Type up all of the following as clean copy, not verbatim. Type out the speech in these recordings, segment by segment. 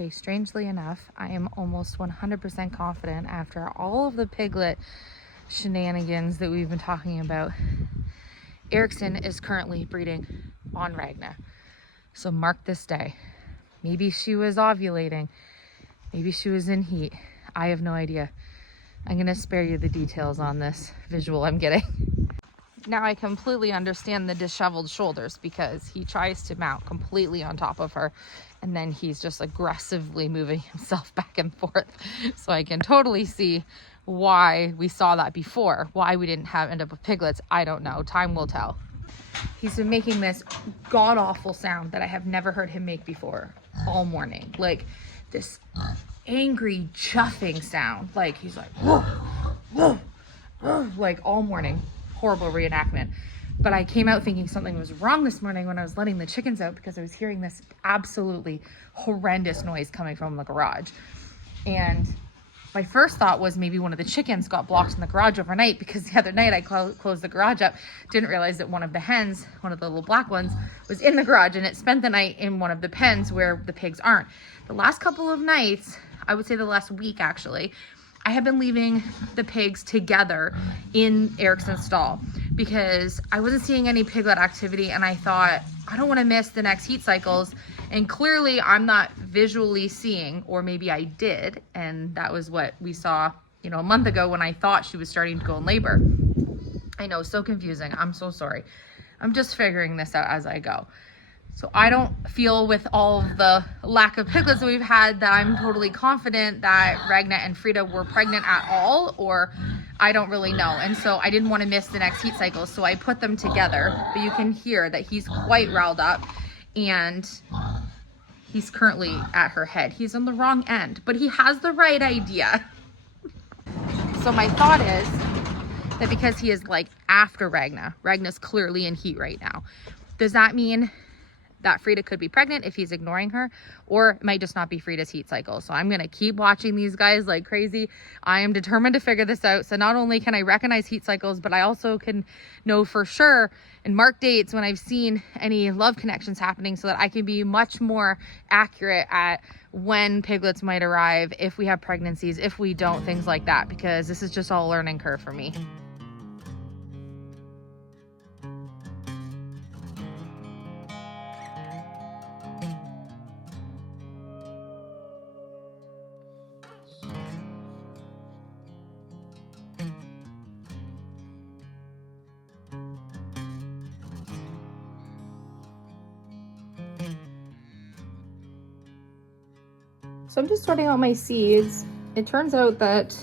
Okay, strangely enough, I am almost 100% confident after all of the piglet shenanigans that we've been talking about, Erickson is currently breeding on Ragna. So mark this day. Maybe she was ovulating. Maybe she was in heat. I have no idea. I'm gonna spare you the details on this visual I'm getting. Now I completely understand the disheveled shoulders because he tries to mount completely on top of her and then he's just aggressively moving himself back and forth. So I can totally see why we saw that before. Why we didn't end up with piglets, I don't know. Time will tell. He's been making this god-awful sound that I have never heard him make before all morning. Like this angry chuffing sound. Like he's like, whoa, whoa, whoa, like all morning. Horrible reenactment. But I came out thinking something was wrong this morning when I was letting the chickens out because I was hearing this absolutely horrendous noise coming from the garage. And my first thought was maybe one of the chickens got blocked in the garage overnight, because the other night I closed the garage up, didn't realize that one of the hens, one of the little black ones, was in the garage and it spent the night in one of the pens where the pigs aren't. The last couple of nights, I would say the last week actually, I have been leaving the pigs together in Erickson's stall because I wasn't seeing any piglet activity and I thought, I don't want to miss the next heat cycles. And clearly I'm not visually seeing, or maybe I did. And that was what we saw, you know, a month ago when I thought she was starting to go in labor. I know, so confusing. I'm so sorry. I'm just figuring this out as I go. So I don't feel, with all of the lack of piglets that we've had, that I'm totally confident that Ragna and Frida were pregnant at all, or I don't really know. And so I didn't want to miss the next heat cycle, so I put them together. But you can hear that he's quite riled up and he's currently at her head. He's on the wrong end, but he has the right idea. So my thought is that because he is like after Ragna's clearly in heat right now. Does that mean that Frida could be pregnant if he's ignoring her, or it might just not be Frida's heat cycle? So I'm going to keep watching these guys like crazy. I am determined to figure this out. So not only can I recognize heat cycles, but I also can know for sure and mark dates when I've seen any love connections happening, so that I can be much more accurate at when piglets might arrive, if we have pregnancies, if we don't, things like that, because this is just all a learning curve for me. So I'm just sorting out my seeds. It turns out that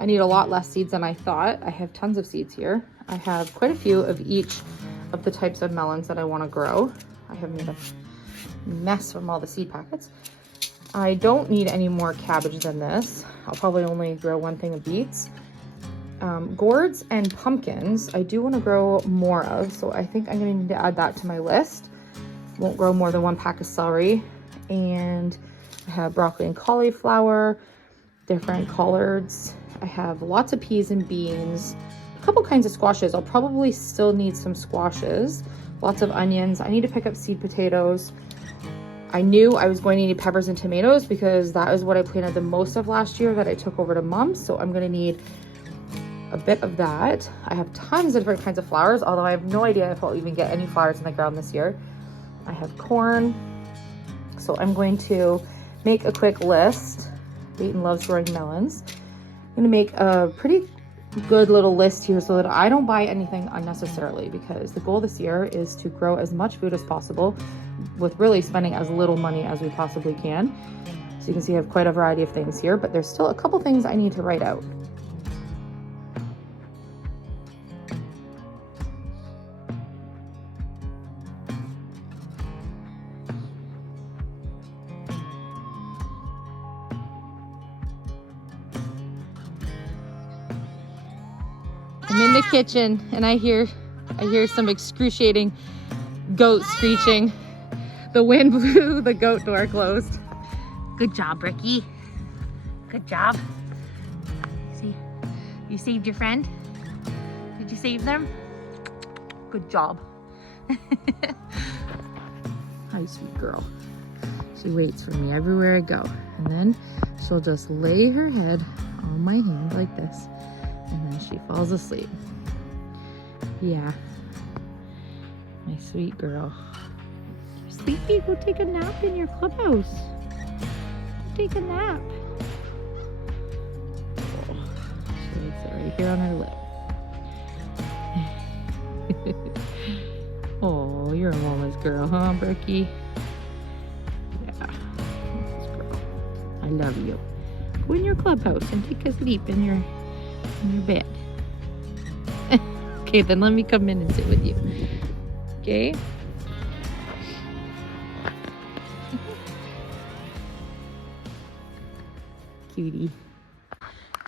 I need a lot less seeds than I thought. I have tons of seeds here. I have quite a few of each of the types of melons that I want to grow. I have made a mess from all the seed packets. I don't need any more cabbage than this. I'll probably only grow one thing of beets. Gourds and pumpkins I do want to grow more of, so I think I'm going to need to add that to my list. Won't grow more than one pack of celery. And I have broccoli and cauliflower, different collards. I have lots of peas and beans, a couple kinds of squashes. I'll probably still need some squashes, lots of onions. I need to pick up seed potatoes. I knew I was going to need peppers and tomatoes because that is what I planted the most of last year that I took over to Mom's. So I'm going to need a bit of that. I have tons of different kinds of flowers, although I have no idea if I'll even get any flowers in the ground this year. I have corn. So I'm going to make a quick list. Dayton loves growing melons. I'm going to make a pretty good little list here so that I don't buy anything unnecessarily, because the goal this year is to grow as much food as possible with really spending as little money as we possibly can. So you can see I have quite a variety of things here, but there's still a couple things I need to write out. I'm in the kitchen and I hear some excruciating goat screeching. The wind blew the goat door closed. Good job, Ricky. Good job. See, you saved your friend? Did you save them? Good job. Hi, sweet girl. She waits for me everywhere I go. And then she'll just lay her head on my hand like this. And then she falls asleep. Yeah. My sweet girl. You're sleepy? Go take a nap in your clubhouse. Go take a nap. Oh, she lays it right here on her lip. Oh, you're a mama's girl, huh, Brookie? Yeah, mama's girl. I love you. Go in your clubhouse and take a sleep in your bed. Okay, then let me come in and sit with you. Okay? Cutie.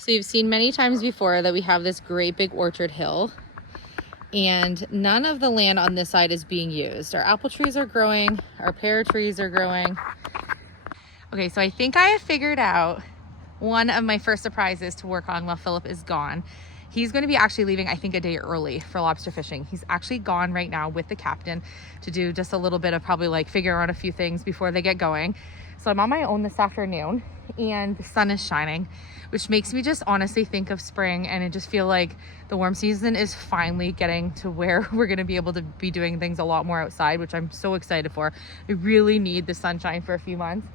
So you've seen many times before that we have this great big orchard hill, and none of the land on this side is being used. Our apple trees are growing, our pear trees are growing. Okay, so I think I have figured out one of my first surprises to work on while Philip is gone. He's going to be actually leaving, I think, a day early for lobster fishing. He's actually gone right now with the captain to do just a little bit of probably like figure out a few things before they get going. So I'm on my own this afternoon and the sun is shining, which makes me just honestly think of spring, and I just feel like the warm season is finally getting to where we're going to be able to be doing things a lot more outside, which I'm so excited for. I really need the sunshine for a few months.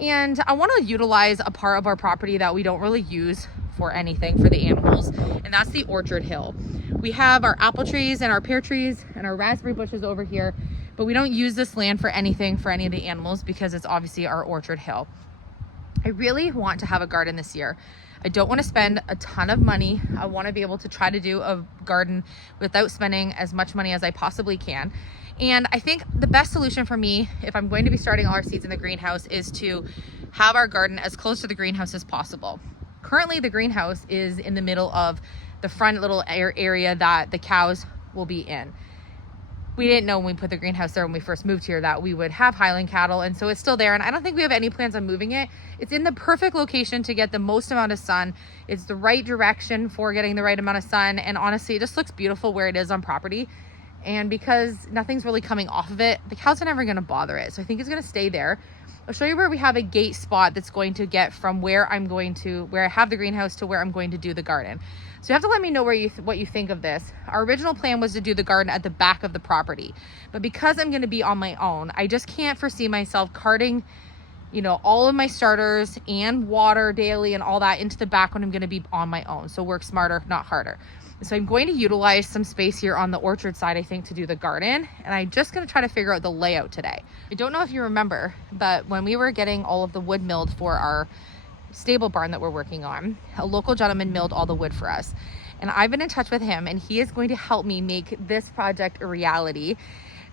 And I want to utilize a part of our property that we don't really use for anything for the animals, and that's the orchard hill. We have our apple trees and our pear trees and our raspberry bushes over here, but we don't use this land for anything for any of the animals because it's obviously our orchard hill. I really want to have a garden this year. I don't want to spend a ton of money. I want to be able to try to do a garden without spending as much money as I possibly can. And I think the best solution for me, if I'm going to be starting all our seeds in the greenhouse, is to have our garden as close to the greenhouse as possible. Currently, the greenhouse is in the middle of the front little area that the cows will be in. We didn't know when we put the greenhouse there when we first moved here that we would have Highland cattle, and so it's still there, and I don't think we have any plans on moving it. It's in the perfect location to get the most amount of sun. It's the right direction for getting the right amount of sun, and honestly, it just looks beautiful where it is on property. And because nothing's really coming off of it, the cows are never going to bother it, so I think it's going to stay there. I'll show you where we have a gate spot that's going to get from where I have the greenhouse to where I'm going to do the garden. So you have to let me know what you think of this. Our original plan was to do the garden at the back of the property, but because I'm going to be on my own, I just can't foresee myself carting, all of my starters and water daily and all that into the back when I'm going to be on my own. So work smarter, not harder. So I'm going to utilize some space here on the orchard side, I think, to do the garden. And I'm just going to try to figure out the layout today. I don't know if you remember, but when we were getting all of the wood milled for our stable barn that we're working on, a local gentleman milled all the wood for us. And I've been in touch with him, and he is going to help me make this project a reality.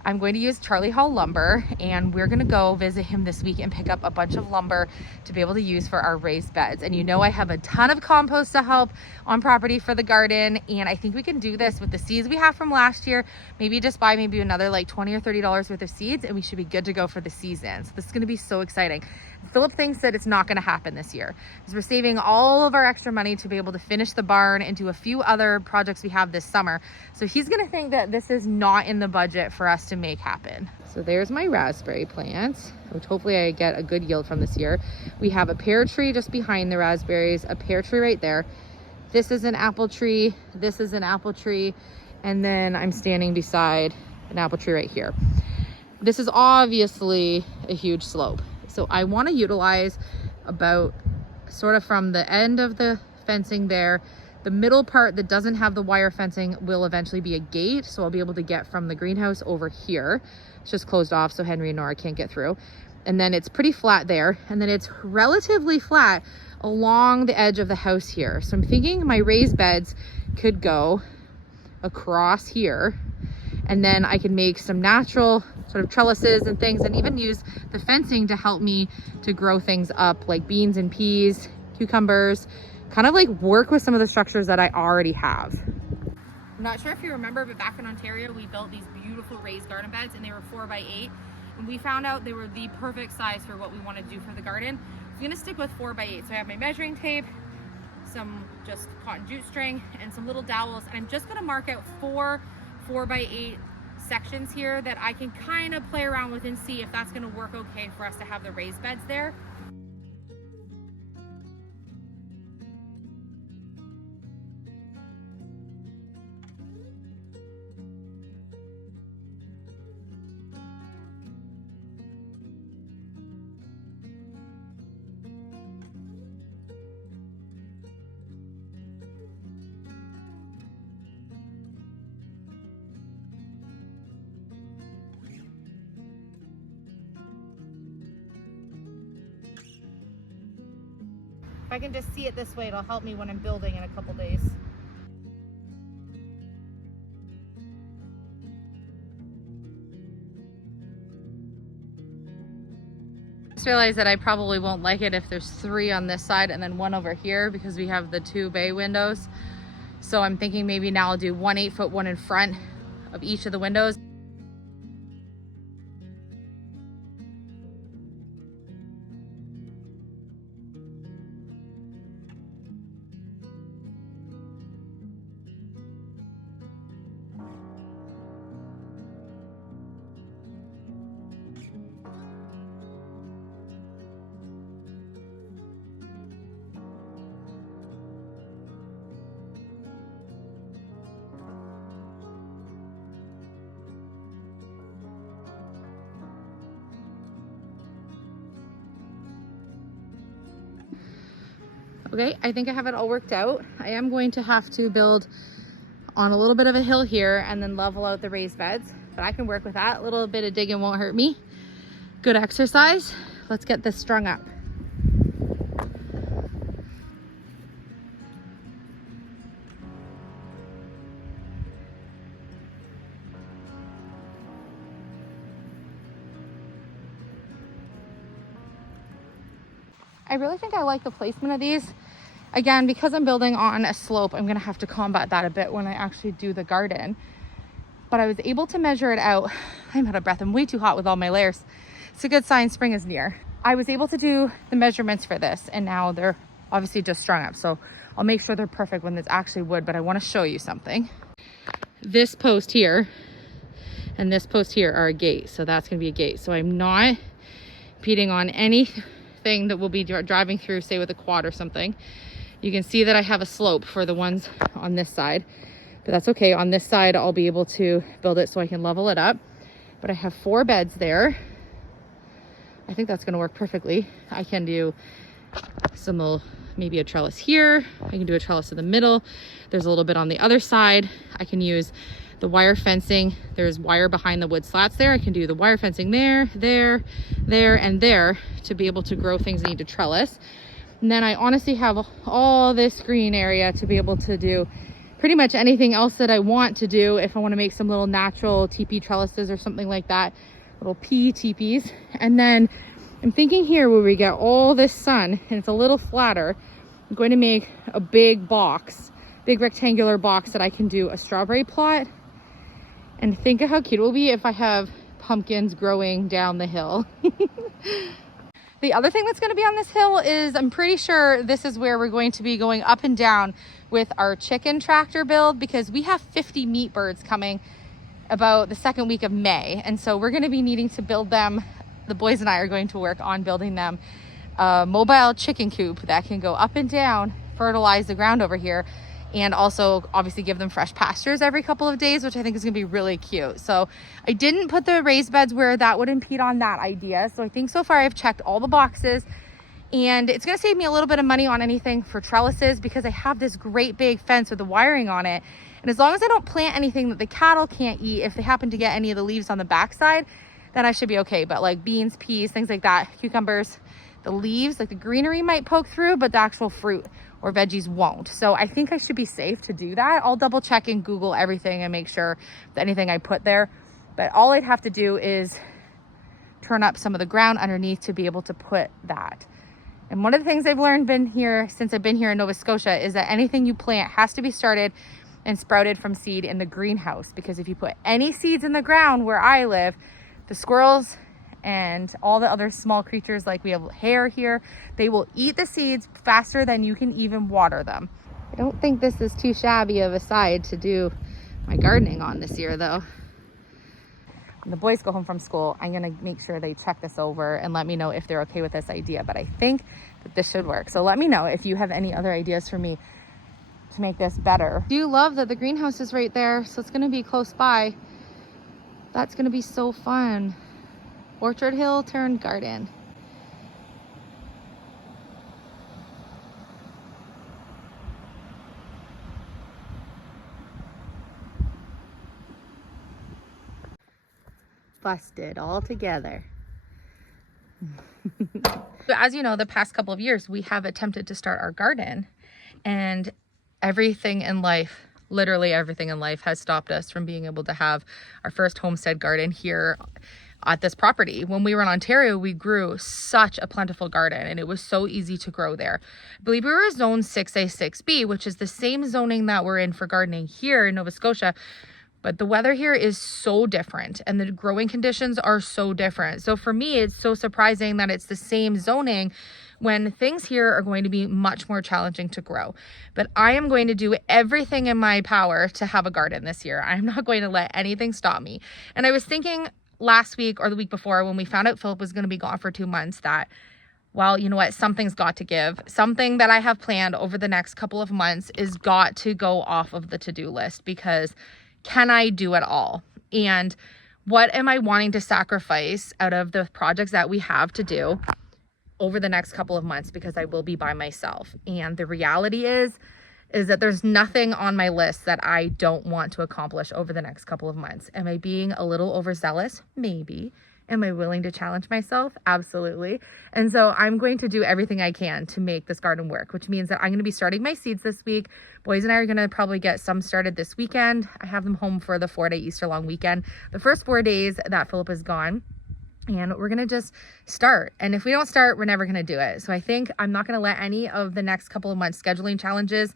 I'm going to use Charlie Hall lumber, and we're going to go visit him this week and pick up a bunch of lumber to be able to use for our raised beds. And I have a ton of compost to help on property for the garden, and I think we can do this with the seeds we have from last year. Maybe just buy another like $20 or $30 worth of seeds, and we should be good to go for the season. So this is going to be so exciting. Philip thinks that it's not going to happen this year because we're saving all of our extra money to be able to finish the barn and do a few other projects we have this summer. So he's going to think that this is not in the budget for us to make happen. So there's my raspberry plants, which hopefully I get a good yield from this year. We have a pear tree just behind the raspberries, a pear tree right there. This is an apple tree. This is an apple tree. And then I'm standing beside an apple tree right here. This is obviously a huge slope. So I want to utilize about sort of from the end of the fencing there. The middle part that doesn't have the wire fencing will eventually be a gate. So I'll be able to get from the greenhouse over here. It's just closed off so Henry and Nora can't get through. And then it's pretty flat there. And then it's relatively flat along the edge of the house here. So I'm thinking my raised beds could go across here. And then I can make some natural sort of trellises and things, and even use the fencing to help me to grow things up like beans and peas, cucumbers, kind of like work with some of the structures that I already have. I'm not sure if you remember, but back in Ontario, we built these beautiful raised garden beds, and they were 4x8. And we found out they were the perfect size for what we want to do for the garden. So I'm gonna stick with 4x8. So I have my measuring tape, some just cotton jute string, and some little dowels. And I'm just gonna mark out 4 4x8 sections here that I can kind of play around with and see if that's going to work okay for us to have the raised beds there. If I can just see it this way, it'll help me when I'm building in a couple days. Just realized that I probably won't like it if there's 3 on this side and then 1 over here, because we have the 2 bay windows. So I'm thinking maybe now I'll do 1 8-foot, 1 in front of each of the windows. Okay, I think I have it all worked out. I am going to have to build on a little bit of a hill here and then level out the raised beds, but I can work with that. A little bit of digging won't hurt me. Good exercise. Let's get this strung up. I really think I like the placement of these. Again, because I'm building on a slope, I'm gonna have to combat that a bit when I actually do the garden. But I was able to measure it out. I'm out of breath, I'm way too hot with all my layers. It's a good sign spring is near. I was able to do the measurements for this, and now they're obviously just strung up. So I'll make sure they're perfect when it's actually wood, but I wanna show you something. This post here and this post here are a gate. So that's gonna be a gate. So I'm not impeding on anything that will be driving through, say with a quad or something. You can see that I have a slope for the ones on this side, but that's okay. On this side, I'll be able to build it so I can level it up. But I have 4 beds there. I think that's gonna work perfectly. I can do maybe a trellis here. I can do a trellis in the middle. There's a little bit on the other side. I can use the wire fencing. There's wire behind the wood slats there. I can do the wire fencing there, there, there, and there to be able to grow things that need to trellis. And then I honestly have all this green area to be able to do pretty much anything else that I want to do. If I want to make some little natural teepee trellises or something like that, little pea teepees. And then I'm thinking here where we get all this sun and it's a little flatter, I'm going to make a big box, big rectangular box that I can do a strawberry plot. And think of how cute it will be if I have pumpkins growing down the hill. The other thing that's going to be on this hill is, I'm pretty sure this is where we're going to be going up and down with our chicken tractor build, because we have 50 meat birds coming about the 2nd week of May. And so we're going to be needing to build them. The boys and I are going to work on building them a mobile chicken coop that can go up and down, fertilize the ground over here, and also obviously give them fresh pastures every couple of days, which I think is gonna be really cute. So I didn't put the raised beds where that would impede on that idea. So I think so far I've checked all the boxes, and it's gonna save me a little bit of money on anything for trellises, because I have this great big fence with the wiring on it. And as long as I don't plant anything that the cattle can't eat, if they happen to get any of the leaves on the backside, then I should be okay. But like beans, peas, things like that, cucumbers, the leaves, like the greenery might poke through, but the actual fruit or veggies won't. So I think I should be safe to do that. I'll double check and Google everything and make sure that anything I put there. But all I'd have to do is turn up some of the ground underneath to be able to put that. And one of the things I've learned since I've been here in Nova Scotia is that anything you plant has to be started and sprouted from seed in the greenhouse. Because if you put any seeds in the ground where I live, the squirrels and all the other small creatures, like we have hare here, they will eat the seeds faster than you can even water them. I don't think this is too shabby of a side to do my gardening on this year though. when the boys go home from school, I'm gonna make sure they check this over and let me know if they're okay with this idea. But I think that this should work. So let me know if you have any other ideas for me to make this better. Do you love that the greenhouse is right there? So it's gonna be close by. That's gonna be so fun. Orchard Hill turned garden. Busted all together. So as you know, the past couple of years, we have attempted to start our garden, and everything in life, literally everything in life, has stopped us from being able to have our first homestead garden here at this property. When we were in Ontario, we grew such a plentiful garden, and it was so easy to grow there. I believe we were zone 6A, 6B, which is the same zoning that we're in for gardening here in Nova Scotia. But the weather here is so different, and the growing conditions are so different. So for me, it's so surprising that it's the same zoning when things here are going to be much more challenging to grow. But I am going to do everything in my power to have a garden this year. I'm not going to let anything stop me. And I was thinking last week or the week before, when we found out Philip was going to be gone for 2 months, that, well, you know what, something's got to give. Something that I have planned over the next couple of months is got to go off of the to-do list, because can I do it all? And what am I wanting to sacrifice out of the projects that we have to do over the next couple of months, because I will be by myself? And the reality is that there's nothing on my list that I don't want to accomplish over the next couple of months. Am I being a little overzealous? Maybe. Am I willing to challenge myself? Absolutely. And so I'm going to do everything I can to make this garden work, which means that I'm going to be starting my seeds this week. Boys and I are going to probably get some started this weekend. I have them home for the 4-day Easter long weekend, the first 4 days that Philip is gone. And we're going to just start. And if we don't start, we're never going to do it. So I think I'm not going to let any of the next couple of months scheduling challenges,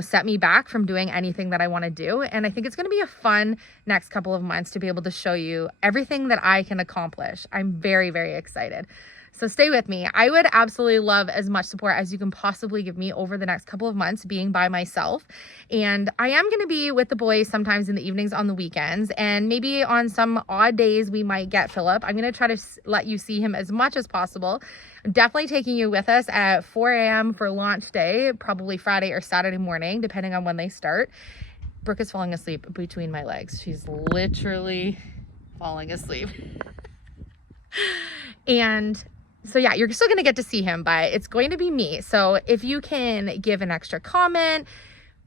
set me back from doing anything that I want to do. And I think it's going to be a fun next couple of months to be able to show you everything that I can accomplish. I'm very, very excited. So stay with me. I would absolutely love as much support as you can possibly give me over the next couple of months being by myself. And I am going to be with the boys sometimes in the evenings on the weekends. And maybe on some odd days we might get Philip. I'm going to try to let you see him as much as possible. I'm definitely taking you with us at 4 a.m. for launch day, probably Friday or Saturday morning, depending on when they start. Brooke is falling asleep between my legs. She's literally falling asleep. And so yeah, you're still going to get to see him, but it's going to be me. So if you can give an extra comment,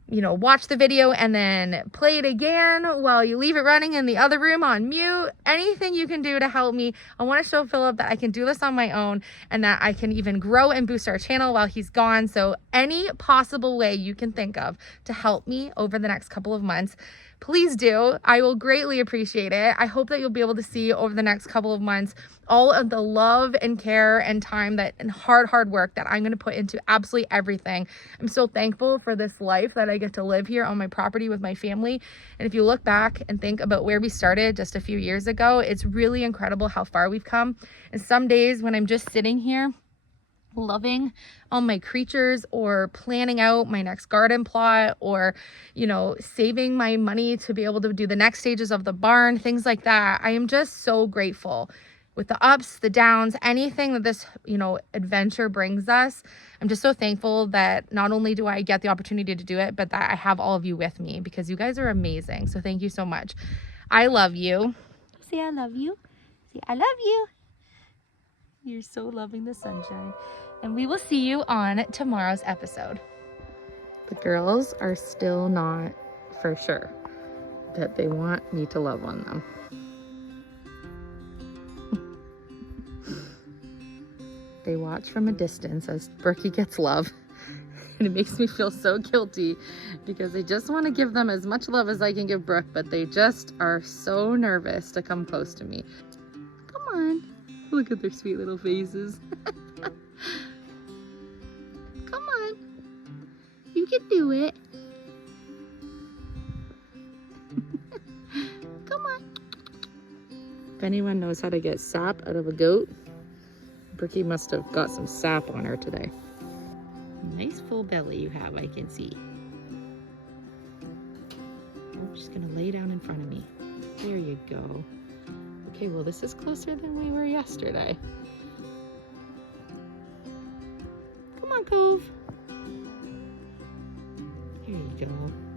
watch the video and then play it again while you leave it running in the other room on mute, anything you can do to help me. I want to show Philip that I can do this on my own and that I can even grow and boost our channel while he's gone. So any possible way you can think of to help me over the next couple of months, please do. I will greatly appreciate it. I hope that you'll be able to see over the next couple of months all of the love and care and time and hard work that I'm going to put into absolutely everything. I'm so thankful for this life that I get to live here on my property with my family. And if you look back and think about where we started just a few years ago, it's really incredible how far we've come. And some days when I'm just sitting here loving all my creatures, or planning out my next garden plot, or saving my money to be able to do the next stages of the barn, things like that, I am just so grateful. With the ups, the downs, anything that this adventure brings us, I'm just so thankful that not only do I get the opportunity to do it, but that I have all of you with me, because you guys are amazing. So thank you so much. I love you. Say I love you. Say I love you. You're so loving the sunshine. And we will see you on tomorrow's episode. The girls are still not for sure that they want me to love on them. They watch from a distance as Brookie gets love. And it makes me feel so guilty, because I just want to give them as much love as I can give Brooke, but they just are so nervous to come close to me. Come on. Look at their sweet little faces. Come on. You can do it. Come on. If anyone knows how to get sap out of a goat, Brookie must have got some sap on her today. Nice full belly you have, I can see. I'm just gonna lay down in front of me. There you go. Okay, well, this is closer than we were yesterday. Come on, Cove. Here you go.